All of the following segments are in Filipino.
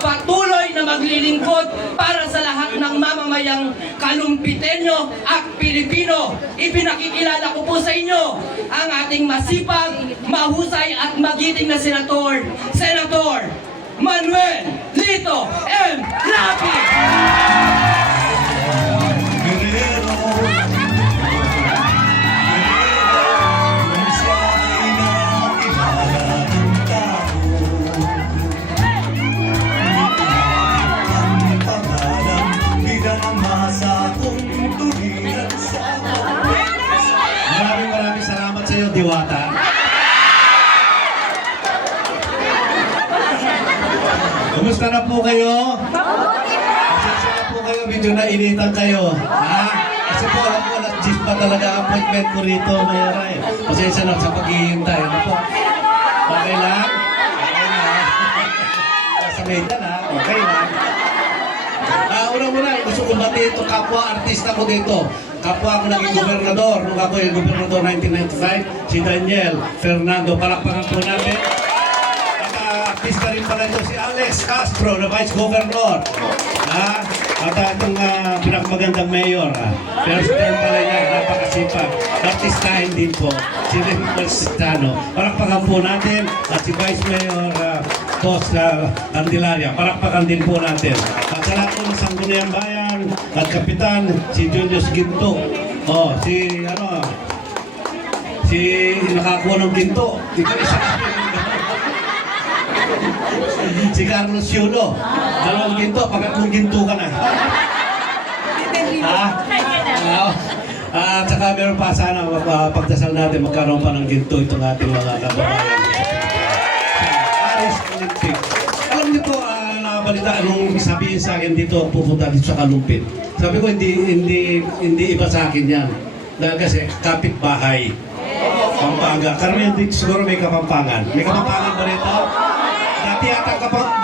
patuloy na maglilingkod para sa lahat ng mamamayang Kalumpitenyo at Pilipino. Ipinakikilala ko po sa inyo ang ating masipag, mahusay at magiting na Senator Manuel Lito M. Lapid! Maraming salamat sa iyo, Diwata. Kumusta na po kayo? Pasensya na po kayo, medyo nainitan kayo. Ha? Kasi po alam ko, alas 10 pa talaga appointment ko rito, Mayara eh. Pasensya na sa paghihintay. Ano po? Okay lang? Okay lang. Sa media na, okay lang. Una-una, gusto ko batiin ito, kapwa-artista ko dito. Kapwa ako naging gobernador. Nung ako yung gobernador 1995, si Daniel Fernando. Palakpakan po natin. At artista rin pala ito si Alex Castro, na Vice Governor. At itong pinakamagandang mayor. First term pala niya, napakasipag. Artistahin din po. Si Rick Castano. Palakpakan po natin. At si Vice Mayor Tos Candelaria. Palakpakan din po natin. At sa lahat po ng Sangguniang Bayan at Kapitan, si Julius Ginto. Si nakakuha ng ginto. Si Carlos Yulo. Dalawang ginto, pagkakong ginto ka na. At saka meron pa sana pagdasal natin magkaroon pa ng ginto itong ating mga kababayan. Paris Olympic. Alam niyo po, nakabalita nung sabihin sa akin dito, pupunta dito sa Kalumpit. Sabi ko, hindi iba sa akin yan. Dahil kasi kapitbahay. Pampanga. Karamihan dito siguro may Kapampangan. May Kapampangan ba rito?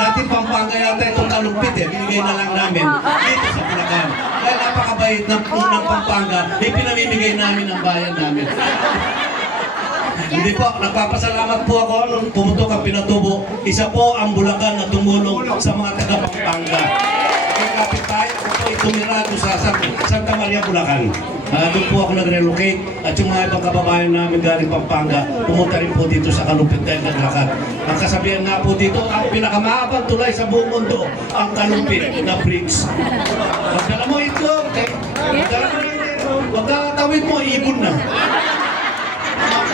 Dati Pampanga yata itong Kalumpit eh. Binigay na lang namin dito sa Bulacan. Dahil napakabait ng unang Pampanga, pinamimigay namin ang bayan namin. Hindi po, nagpapasalamat po ako nung pumutok ang Pinatubo. Isa po ang Bulacan na tumulong sa mga taga-Pampanga. Ang kapitbahay, ako po itumirado sa Santa Maria, Bulacan. Doon po ako nag-relocate at yung mga ibang kababayan namin galing Pampanga, pumunta rin po dito sa Kalumpit dahil naglakad. Ang kasabihan nga po dito, ang pinakamahabang tulay sa buong mundo, ang Kalumpit na bridge. Magdala mo itlog, magkakatawid mo, ibon na.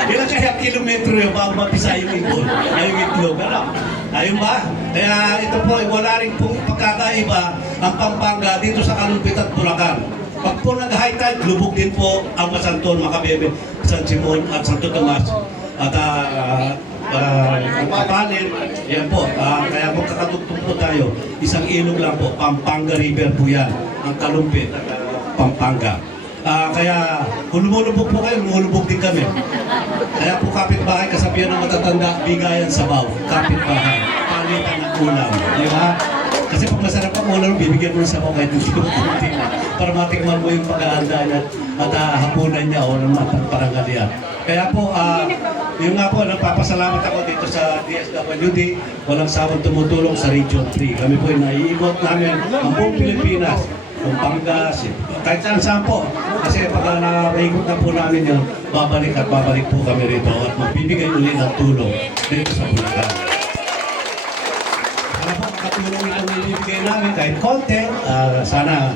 Ilang kaya kilometro yung bago mapisa yung ibon, yung itlog, ano? Ayun ba? Kaya ito po, wala rin pong pagkakaiba ang Pampanga dito sa Kalumpit at Bulacan. Pag po nag-high tide, lubog din po ang Masanton, Macabebe, San Simon at Santo Tomas. At Kapalit, yan po. Kaya magkakatugtong po tayo. Isang ilog lang po, Pampanga River po yan. Ang Kalumpit at Pampanga. Kaya kung lumulubog po kayo, lumulubog din kami. Kaya po kapitbahay, kasabihan ng matatanda, bigayan sabaw, kapitbahay, palitan ng ulam. Di ba? Kasi pag masarap ang ulam, bibigyan mo ng sabaw kahit hindi mo kunti na. Para matikman mo yung pag-aanda niya at hapunan niya o ng paranggalian. Kaya po, yung nga po, nagpapasalamat ako dito sa DSWD, walang sawang tumutulong sa Region 3. Kami po ay naiikot namin ang buong Pilipinas. Pampanga, kahit saan po. Kasi pag naikot na po namin yun, babalik po kami rito at magbibigay ulit ng tulong dito sa Bulacan. Sana po makatulong itong nilibigay namin kahit konti. Sana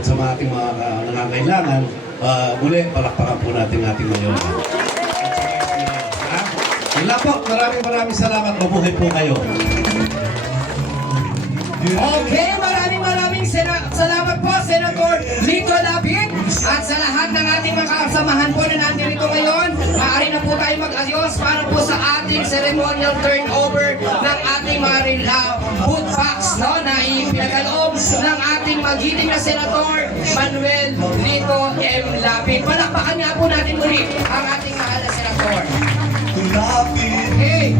sa mga ating mga nangangailangan, muli palakpakan po natin ating ngayon. Wala po, maraming salamat. Mabuhay po kayo. Okay, maraming salamat po, Senator Lito Lapid. At sa lahat ng ating mga kasamahan po na nandito ngayon, maaari na po tayo mag-ayos para po sa ating ceremonial turnover ng ating mga food packs, no, na ipinagaloob ng ating magiting na Senator Manuel Lito M. Lapid. Palakpakan nga po natin muli ang ating mahal na Senator. Okay.